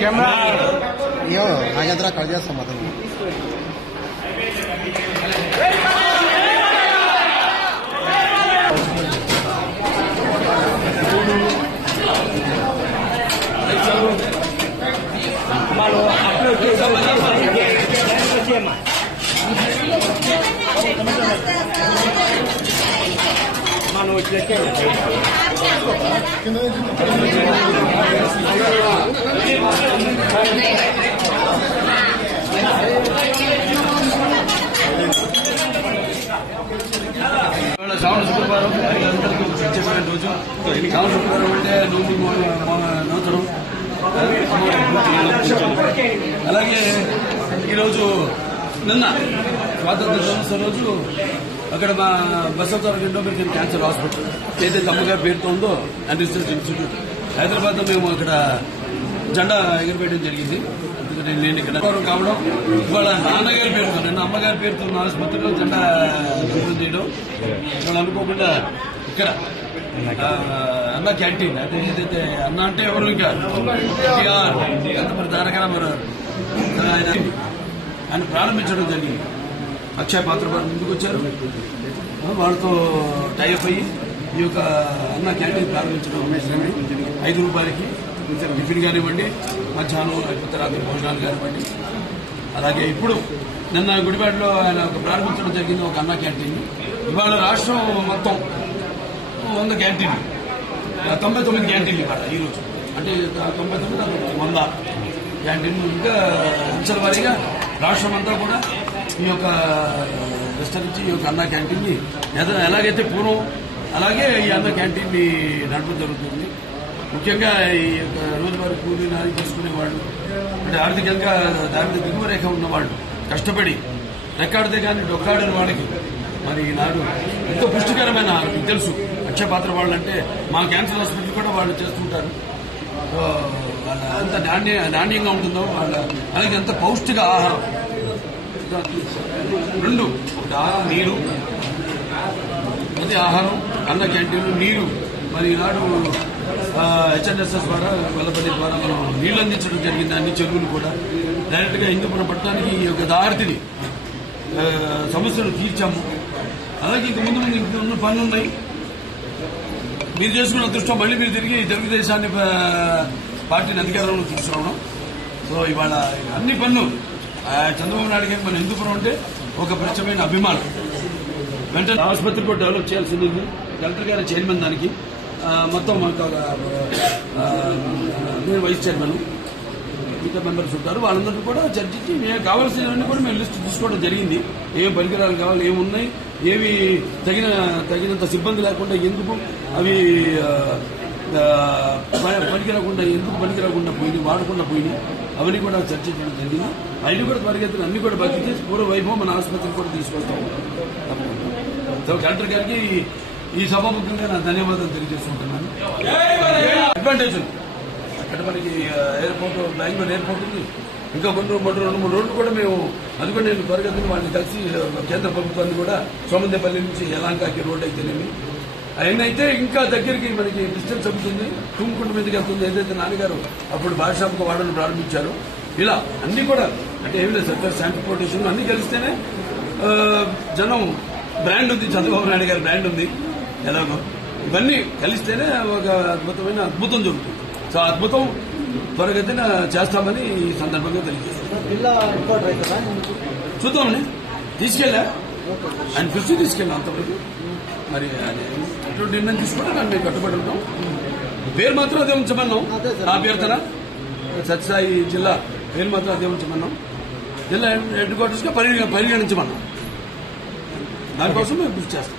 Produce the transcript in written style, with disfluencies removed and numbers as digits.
Camera यो हागेद्रा कल చేస్తాం మొత్తం मानो अपने मानो శ్రావణ శుక్రవారం మహిళలందరికీ ప్రత్యేకమైన రోజు. శ్రావణ శుక్రవారం అంటే నూతనం. అలాగే ఈరోజు నిన్న స్వాతంత్ర దినోత్సవం రోజు అక్కడ మా బసవతారక ఇండోమెడికల్ క్యాన్సర్ హాస్పిటల్ ఏదైతే అమ్మగారి పేరుతో ఉందో అండ్ రీసెర్చ్ ఇన్స్టిట్యూట్ హైదరాబాద్ లో మేము అక్కడ జెండా ఎగురవేయడం జరిగింది. అందుకని నేను ఇక్కడ కావడం ఇవాళ నాన్నగారి పేరుతో నిన్న అమ్మగారి పేరుతో ఉన్న ఆసుపత్రిలో జెండా ఎగురవేయడం చేయడం వాళ్ళు అనుకోకుండా ఇక్కడ అన్న క్యాంటీన్ అంటే ఏదైతే అన్న అంటే ఎవరు ఇంకా ఎంత మరి దానికన్నా మరి ఆయన ప్రారంభించడం జరిగింది. అక్షయ పాత్ర వారు ముందుకు వచ్చారు, వాళ్ళతో టైఅప్ అయ్యి ఈ యొక్క అన్న క్యాంటీన్ ప్రారంభించడం ₹5 టిఫిన్ కానివ్వండి, మధ్యాహ్నం లేకపోతే రాత్రి భోజనాలు కానివ్వండి. అలాగే ఇప్పుడు నిన్న గుడివాడలో ఆయన ప్రారంభించడం జరిగింది ఒక అన్న క్యాంటీన్. ఇవాళ రాష్ట్రం మొత్తం 100 క్యాంటీన్లు, 99 క్యాంటీన్లు ఇవాళ ఈరోజు అంటే 99 100 క్యాంటీన్లు. ఇంకా అంచెల వారీగా రాష్ట్రం అంతా కూడా ఈ యొక్క విస్తరించి ఈ యొక్క అన్న క్యాంటీన్ ని ఎలాగైతే పూర్వం అలాగే ఈ అన్న క్యాంటీన్ ని నడపడం జరుగుతుంది. ముఖ్యంగా ఈ యొక్క రోజువారీ కూలీ నాలి చేసుకునే వాళ్ళు అంటే ఆర్థికంగా దాని దిగువ రేఖ ఉన్నవాళ్ళు కష్టపడి రెక్కాడితే కానీ డొక్కాడని వాళ్ళకి మరి ఈనాడు ఎంతో పుష్టికరమైన ఆహారం. మీకు తెలుసు అక్షయ పాత్ర వాళ్ళు అంటే మా క్యాన్సర్ హాస్పిటల్ కూడా వాళ్ళు చేస్తుంటారు. వాళ్ళ ఎంత నాణ్యంగా ఉంటుందో వాళ్ళ అలాగే ఎంత పౌష్టిక ఆహారం. 2 ఆహారం నీరు, అది ఆహారం అన్న క్యాంటీన్లు నీరు. మరి ఈనాడు హెచ్ఎన్ఎస్ఎస్ ద్వారా వల్లపల్లి ద్వారా మనం నీళ్లు అందించడం జరిగింది. అన్ని చెరువులు కూడా డైరెక్ట్ గా హిందూపురం పట్టడానికి ఈ యొక్క దారిని సమస్యలు తీర్చాము. అలాగే ఇంక ముందు ఉన్న పనులు ఉన్నాయి. మీరు చేసుకున్న అదృష్టం మళ్ళీ మీరు తిరిగి తెలుగుదేశాన్ని పార్టీని అధికారంలో తీసుకురావడం. సో ఇవాళ అన్ని పనులు చంద్రబాబు నాయుడు గారికి మన హిందూపురం అంటే ఒక ప్రత్యేకమైన అభిమానం. వెంటనే ఆసుపత్రి కూడా డెవలప్ చేయాల్సింది ఉంది. కలెక్టర్ గారి చైర్మన్ దానికి మొత్తం మనకు నేను వైస్ చైర్మన్ మిగతా మెంబర్స్ ఉంటారు. వాళ్ళందరికీ కూడా చర్చించి మేము కావాల్సినవన్నీ కూడా మేము లిస్టు తీసుకోవడం జరిగింది. ఏం పరికరాలు కావాలి, ఏమున్నాయి, ఏవి తగినంత సిబ్బంది లేకుండా ఎందుకు అవి పనికిరాకుండా ఎందుకు పనికిరాకుండా పోయింది, వాడకుండా పోయింది, అవన్నీ కూడా చర్చించడం జరిగింది. అవి కూడా పరిగెత్తులు అన్ని కూడా భర్తీ చేసి పూర్వ వైభవం మన ఆసుపత్రికి కూడా తీసుకొస్తాము. కలెక్టర్ గారికి ఈ సభాముఖంగా నా ధన్యవాదాలు తెలియజేసుకుంటున్నాను. అడ్వాంటేజ్ ఉంది అక్కడ మనకి ఎయిర్పోర్ట్, బెంగళూరు ఎయిర్పోర్ట్ ఉంది. ఇంకా 2-3 రోడ్లు కూడా మేము అది కూడా నేను పరిగెత్తుని వాళ్ళని కలిసి కేంద్ర ప్రభుత్వాన్ని కూడా సోమందేపల్లి నుంచి యలాంకాకి రోడ్ అయితేనేమి అయినా అయితే ఇంకా దగ్గరికి మనకి డిస్టెన్స్ అవుతుంది. తుమ్ముకుంట మీదకి వెళ్తుంది. ఏదైతే నాన్నగారు అప్పుడు బాషాపు వాడని ప్రారంభించారు. ఇలా అన్ని కూడా అంటే ఏమి లేదు, సర్కార్ ట్రాన్స్పోర్టేషన్ అన్ని కలిస్తేనే జనం బ్రాండ్ ఉంది, చంద్రబాబు నాయుడు గారి బ్రాండ్ ఉంది. ఎలాగో ఇవన్నీ కలిస్తేనే ఒక అద్భుతం జరుగుతుంది. సో అద్భుతం త్వరగతిన చేస్తామని ఈ సందర్భంగా తెలియజేస్తాం. చూద్దామని తీసుకెళ్ళా ఆయన ఫిఫ్టీ తీసుకెళ్ళాం అంతవరకు. మరి అటువంటి నిర్ణయం తీసుకుంటే దాన్ని మేము కట్టుబడి ఉంటాం. పేరు మాత్రం అదే ఉంచమన్నాం. నా పేరుతన సత్యసాయి జిల్లా పేరు మాత్రం అదే ఉంచమన్నాం. జిల్లా హెడ్ క్వార్టర్స్ గా పరిగణించమన్నాం. దానికోసం మేము కృషి చేస్తాం.